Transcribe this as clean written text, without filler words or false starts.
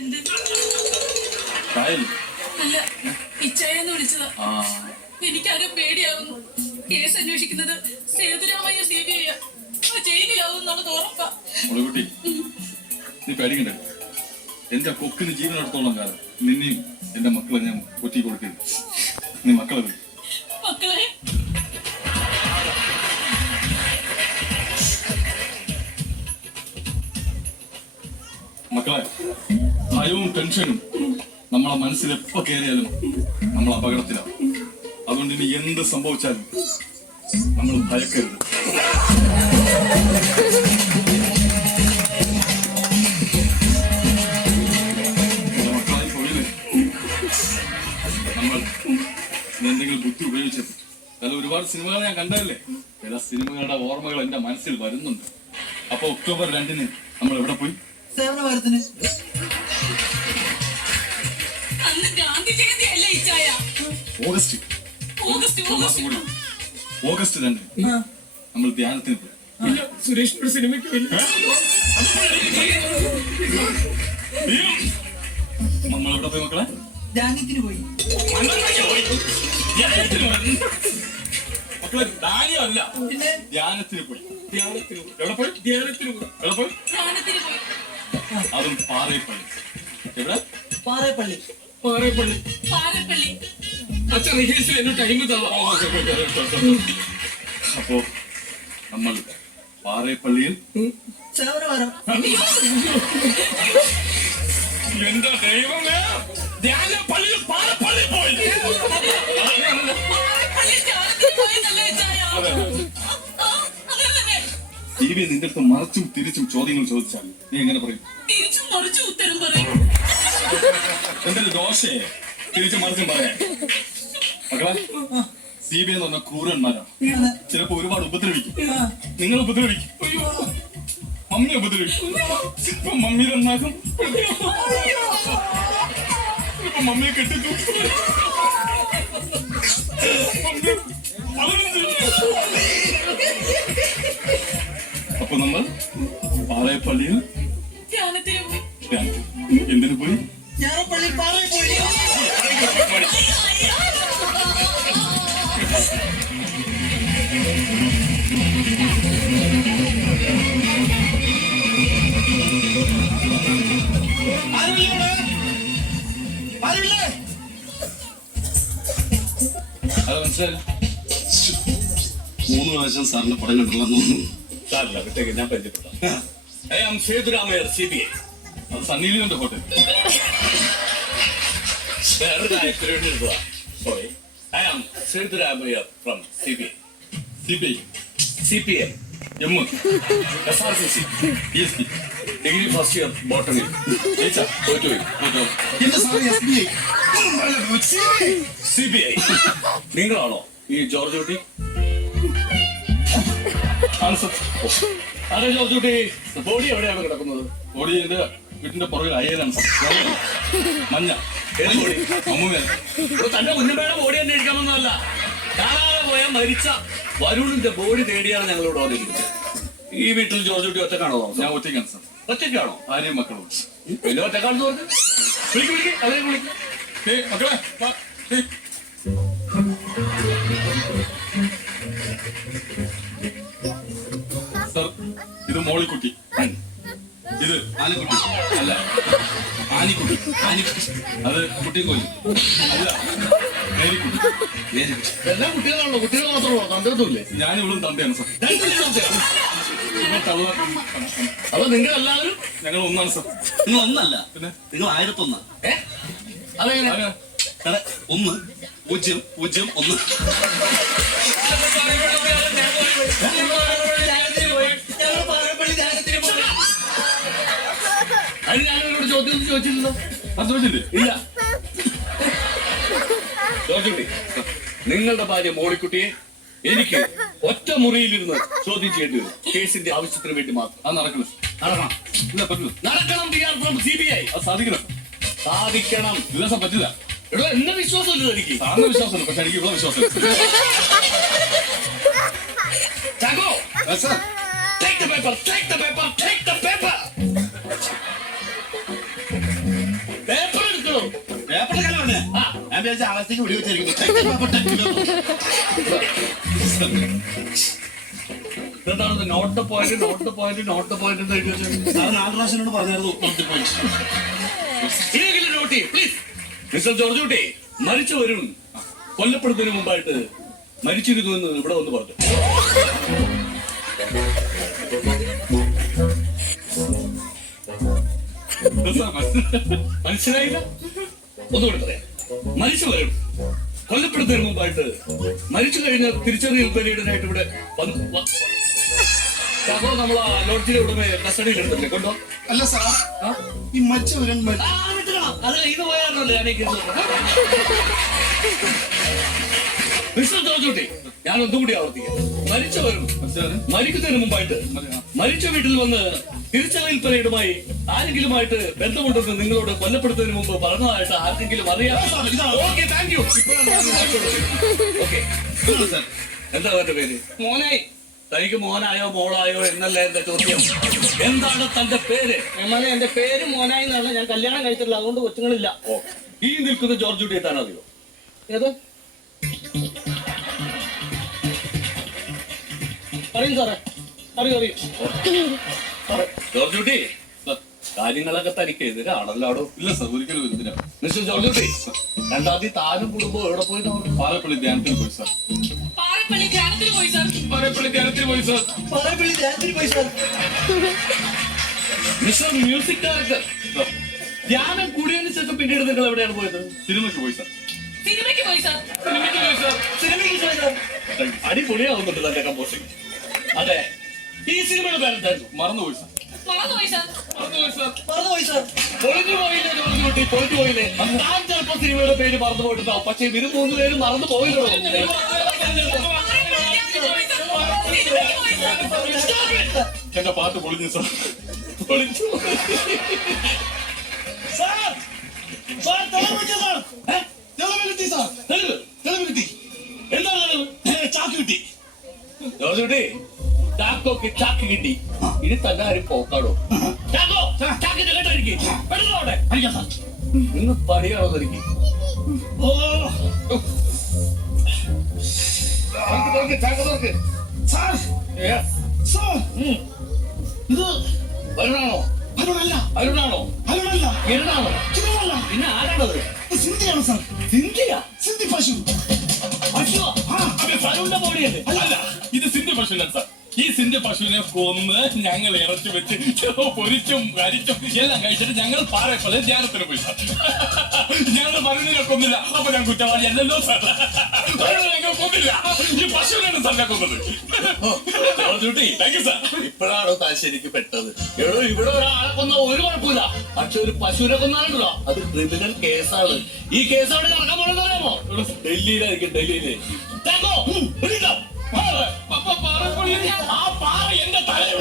എന്ത്? അല്ല, ഇച്ചായെന്ന് വിളിച്ചതാ. എനിക്കാകെ പേടിയാവുന്നു. കേസ് അന്വേഷിക്കുന്നത് സേതുരാമയ്യ CBI ജയിലിലാവും എന്നുള്ളത് ഉറപ്പാ. നീ പേടിക്കണ്ട. എന്റെ കൊക്കിന് ജീവനെടുത്തോളം കാലം നിന്നെയും എന്റെ മക്കളെ ഞാൻ ഒറ്റ കൊടുക്കരുത്. നീ മക്കളെ മക്കളെ മക്കളെ ഭയവും ടെൻഷനും നമ്മളെ മനസ്സിൽ എപ്പോ കയറിയാലും നമ്മൾ അപകടത്തിലാണ്. അതുകൊണ്ട് ഇനി എന്ത് സംഭവിച്ചാലും നമ്മൾ ഭയക്കരുത്. മക്കളായി പോയില്ലേ, നമ്മൾ എന്തെങ്കിലും ബുദ്ധി ഉപയോഗിച്ചത്. ചില ഒരുപാട് സിനിമകൾ ഞാൻ കണ്ടതല്ലേ, ചില സിനിമകളുടെ ഓർമ്മകൾ എന്റെ മനസ്സിൽ വരുന്നുണ്ട്. അപ്പൊ ഒക്ടോബർ 2 നമ്മൾ എവിടെ പോയി? സേവനവാരത്തിന്. ഓഗസ്റ്റ് 2 നമ്മൾ ധ്യാനത്തിന് പോയി. സുരേഷിനോട് സിനിമയ്ക്ക് നമ്മൾ എവിടെ പോയി മക്കളെ? ധ്യാനത്തിന് പോയി. മക്കളെ ധ്യാനമല്ല, പിന്നെ ധ്യാനത്തിന് പോയി. എവിടെ പോയി? ധ്യാനത്തിന് പോയി. എവിടെ പോയി? അതും പാറേപ്പള്ളി. എവിടെ? പാറേപ്പള്ളി. പാറേപ്പള്ളി. പാറേപ്പള്ളി. അച്ഛൻ റിഹേഴ്സൽ എന്നെ ടൈം തന്നു. അപ്പോ നമ്മൾ പാറേപ്പള്ളിയിൽ സേവനവാരം. എന്താ ദൈവമേ, ധ്യാന പള്ളിയിൽ പാറപ്പള്ളി പോയി. TV നിന്റെ അടുത്ത് മറച്ചും തിരിച്ചും ചോദ്യങ്ങൾ ചോദിച്ചാൽ നീ എങ്ങനെ പറയും? തിരിച്ചും മറിച്ചും ഉത്തരം പറയും. എന്തൊരു ദോഷയെ തിരിച്ചും മറിച്ചും പറയാൻ. മക്കളെ CBI എന്ന് പറഞ്ഞ ക്രൂരന്മാരാണ്. ചിലപ്പോ ഒരുപാട് ഉപദ്രവിക്കും. നിങ്ങൾ ഉപദ്രവിക്കും, മമ്മി ഉപദ്രവിക്കും. ഇപ്പൊ മമ്മി നന്നാക്കും, ഇപ്പൊ മമ്മിയെ കെട്ടിച്ചു. അപ്പൊ നമ്മൾ പാളയപ്പള്ളിയിൽ ധ്യാനത്തിന് പോയി. എന്തിനു പോയി? ഞാറപ്പള്ളി പാറയിൽ പോയി. അത് മനസ്സിലായി. 3 പ്രാവശ്യം സാറിന്റെ പടം കണ്ടില്ലെന്ന് തോന്നുന്നു. സാറില്ല, വിട്ടേക്ക്, ഞാൻ പരിചയപ്പെടാം. സേതുരാമയ്യർ CBI. അത് സണ്ണിലിന്റെ ഹോട്ടൽ. വേറൊരു കാര്യത്തിന് വേണ്ടി എടുത്തതാ. Sorry, I am Sethuramayyar from CBI. CPM, SRCC, DSP, degree first year botany. തോറ്റുപോയി. CBI. നിങ്ങളാണോ ഈ ജോർജ് കുട്ടി? അതെ ജോർജ് കുട്ടി, ബോഡി എവിടെയാണ് കിടക്കുന്നത്? ബോഡി എന്റെ വീട്ടിന്റെ പുറകിൽ അയ്യലാണ്. മഞ്ഞ ബോഡി തന്റെ മുന്നേടെ ബോഡി തന്നെ ഇരിക്കാമെന്നല്ല, കാണാതെ പോയാൽ മരിച്ച വരുണിന്റെ ബോഡി തേടിയാണ് ഞങ്ങളിവിടെ വന്നിരിക്കുന്നത്. ഈ വീട്ടിൽ ജോർജ് കുട്ടി ഒറ്റക്കാണോ? ഞാൻ ഒറ്റയ്ക്കാണ് സാർ. ഒറ്റയ്ക്കാണോ? ഭാര്യയും മക്കളും. പിന്നെ ഒറ്റക്കാണെന്ന് പറഞ്ഞു. വിളിക്കും, അല്ലെങ്കിൽ വിളിക്കും. മക്കളെ സാർ, ഇത് മോളിക്കുട്ടി, ഇത് ആനക്കുട്ടി അല്ല ആനിക്കുട്ടി. അത് കുട്ടിക്കോലി അല്ല മേരിക്കുട്ടി. എല്ലാ കുട്ടികളാണല്ലോ, കുട്ടികൾ മാത്രമോ? തന്ത്രത്തുമില്ലേ? ഞാൻ ഇവളും തന്തയാണ് സാർ. അപ്പൊ നിങ്ങൾ എല്ലാവരും ഞങ്ങൾ ഒന്നാണ് സാർ. നിങ്ങൾ ഒന്നല്ല, പിന്നെ നിങ്ങൾ 1001. അതെങ്ങനെ? 1 0 0 1. അതിന് ഞാൻ എന്നോട് ചോദ്യം ചോദിച്ചിട്ടുണ്ടോ? അത് ചോദിച്ചില്ലേ? ഇല്ല. ജോർജ് കുട്ടി, നിങ്ങളുടെ ഭാര്യ മോളിക്കുട്ടിയെ എനിക്ക് ഒറ്റ മുറിയിലിരുന്ന് ചോദ്യം ചെയ്യേണ്ടി വരും. കേസിന്റെ ആവശ്യത്തിന് വേണ്ടി മാത്രം. അത് നടക്കണം. നടക്കണം. ഇല്ല പറ്റില്ല. നടക്കണം. We are from CBI. അത് സാധിക്കണം. സാധിക്കണം. ഇല്ല സാർ, പറ്റില്ല. എടോ, എന്നെ വിശ്വാസമില്ല എനിക്ക്. സാറിന് വിശ്വാസമുണ്ട്, പക്ഷെ എനിക്ക് ഇവിടെ വിശ്വാസമില്ല. Chacko, sir take the paper, take the paper, take the paper. കഴിച്ച് ആകാശത്തേക്ക് വെടി വെച്ചായിരിക്കുന്നു. എന്താണ് note point note point note point എന്ന് എഴുതി വെച്ചത്? സാർ 4 പ്രാവശ്യം പറഞ്ഞായിരുന്നു നോട്ട് പോയിന്റ്. ഇനിയെങ്കിലും നോട്ട് ചെയ്യ് പ്ലീസ്. മിസ്റ്റർ ജോർജ് കുട്ടി, മരിച്ചു വരും കൊല്ലപ്പെടുന്നതിന് മുമ്പായിട്ട് മരിച്ചിരുന്നു എന്ന് ഇവിടെ വന്ന് പറഞ്ഞു. മനസ്സിലായില്ല? ഒന്നുകൂടെ പറയാം. മരിച്ചു വരും കൊല്ലപ്പെടുന്നതിന് മുമ്പായിട്ട് മരിച്ചു കഴിഞ്ഞ തിരിച്ചറിയൽ പരീഡനായിട്ട് ഇവിടെ അപ്പോ നമ്മൾ ആ ലോഡ്ജിലെ ഉടമ കസ്റ്റഡിയിൽ എടുത്തില്ലേ കൊണ്ടോ? അല്ല സാർ, ഈ മരിച്ചു വരാൻ അത് ഇത് പോയാണല്ലോ ഞാൻ മിസ്റ്റർ ജോർജ് കുട്ടി, ഞാൻ ഒന്നും കൂടി ആവർത്തിക്കാം. മരിച്ചവരും മരിക്കുന്നതിന് മുമ്പായിട്ട് മരിച്ച വീട്ടിൽ വന്ന് തിരിച്ചറിയൽ പരേഡുമായി ആരെങ്കിലുമായിട്ട് ബന്ധമുണ്ടെന്ന് നിങ്ങളോട് കൊല്ലപ്പെടുന്നതിന് മുമ്പ് പറഞ്ഞതായിട്ട് ആർക്കെങ്കിലും അറിയാം? Okay, thank you. ഓക്കെ, എന്താ അവന്റെ പേര്? മോനായി. തനിക്ക് മോനായോ മോളായോ എന്നല്ല എന്റെ ചോദ്യം. എന്താണ് തന്റെ പേര്? മോനെ എന്റെ പേര് മോനായി എന്നാണ്. ഞാൻ കല്യാണം കഴിച്ചിട്ടില്ല, അതുകൊണ്ട് കൊച്ചുങ്ങളില്ല. ഈ നിൽക്കുന്ന ജോർജ് കുട്ടി എത്താൻ അറിയോ? ഏത് അറിയും സാറേ, അറിയും അറിയും. ജോർജ് കുട്ടി, കാര്യങ്ങളൊക്കെ തനിക്ക് എതിരാണല്ലോ. ഇല്ല സാർ, ഒരിക്കലും എന്തിനാ. മിസ്റ്റർ ജോർജ് കുട്ടി, രണ്ടാമത്തെ താനും കുടുംബവും എവിടെ പോയി? പാറപ്പള്ളി ധ്യാനത്തിന് പോയി സാർ. പാറപ്പള്ളി ധ്യാനത്തിന് പോയി സാർ. പാറേപ്പള്ളി ധ്യാനത്തിന് പോയി സാർ. പാറേപ്പള്ളി ധ്യാനത്തിന് പോയി സാർ. മിസ്റ്റർ മ്യൂസിക് ഡയറക്ടർ, ധ്യാനം കൂടിയതിനു ശേഷം പിന്നീട് നിങ്ങൾ എവിടെയാണ് പോയത്? സിനിമയ്ക്ക് പോയി സാർ. സിനിമയ്ക്ക് പോയി സാർ. സിനിമയ്ക്ക് പോയി സാർ. സിനിമയ്ക്ക് പോയി സാർ. അടിപൊളിയാവുന്നുണ്ട് തന്റെ കമ്പോസിംഗ്. അതെ, ഈ സിനിമയുടെ പേരെന്തായിരുന്നു? മറന്നുപോയി സാർ. മറന്നുപോയി സാർ. മറന്നുപോയി സാർ. പൊളിഞ്ഞു പോയില്ലേ ജോർജ് കുട്ടി, പൊളിഞ്ഞു പോയില്ലേ? താൻ ചിലപ്പോ സിനിമയുടെ പേര് മറന്നു പോയിട്ടുണ്ടാവും, പക്ഷെ ഇവര് 3 പേരും മറന്നു പോയില്ലോ. എന്റെ പാട്ട് പൊളിഞ്ഞു സാർ. പൊളിച്ചു. ചാക്ക് കിട്ടി ജോർജ് കുട്ടി, ചാക്കൊക്കെ ചാക്ക് കിട്ടി. ഇനി തന്നെ ആരും പോക്കാടോ? ചാക്കോ, ചാക്കിന്റെ കേട്ടായിരിക്കും പെട്ടെന്നോടെ ഇന്ന് പണിയാണോ എനിക്ക്? ഇത് വരുണാണോ? അരുണാണോ? കിരണാണോ? പിന്നെ ആരാണത്? സിന്ധിയാണ് സാർ. സിന്ധിയ? സിന്ധി പശു. പശുവാ? ഫലൂന്റെ ബോഡിയല്ലേ? അല്ല, ഇത് സിന്ധി പശുവിനാണ് സാർ. ഈ സിന്ധി പശുവിനെ കൊന്ന് ഞങ്ങൾ ഇറച്ചി വെച്ച് പൊരിച്ചും കരിച്ചും എല്ലാം കഴിച്ചിട്ട് ഞങ്ങൾ പാറേപ്പള്ളി ധ്യാനത്തിന് പോയി സാർ. ഞങ്ങൾ മരുന്നിനെ കൊന്നില്ല, അപ്പൊ ഞാൻ കുറ്റവാളി അല്ലല്ലോ സാർ. ഞങ്ങൾ കൊന്നില്ല, ഈ പശുവിനാണ് സാറിനെ കൊന്നത്. Thank you sir. ഇപ്പോഴാണോ താൻ ശരിക്ക് പെട്ടത്? എടോ, ഇവിടെ ഒരാളെ കൊന്ന ഒരു കുഴപ്പമില്ല, പക്ഷെ ഒരു പശുവിനെ കൊന്നാണല്ലോ അത് ക്രിമിനൽ കേസാണ്. ഈ കേസ് അവിടെ നടക്കാൻ പോണെന്ന് അറിയാമോ? ഡൽഹിയിലായിരിക്കും, ഡൽഹിയില്. ആ പാറ എന്റെ തലയിൽ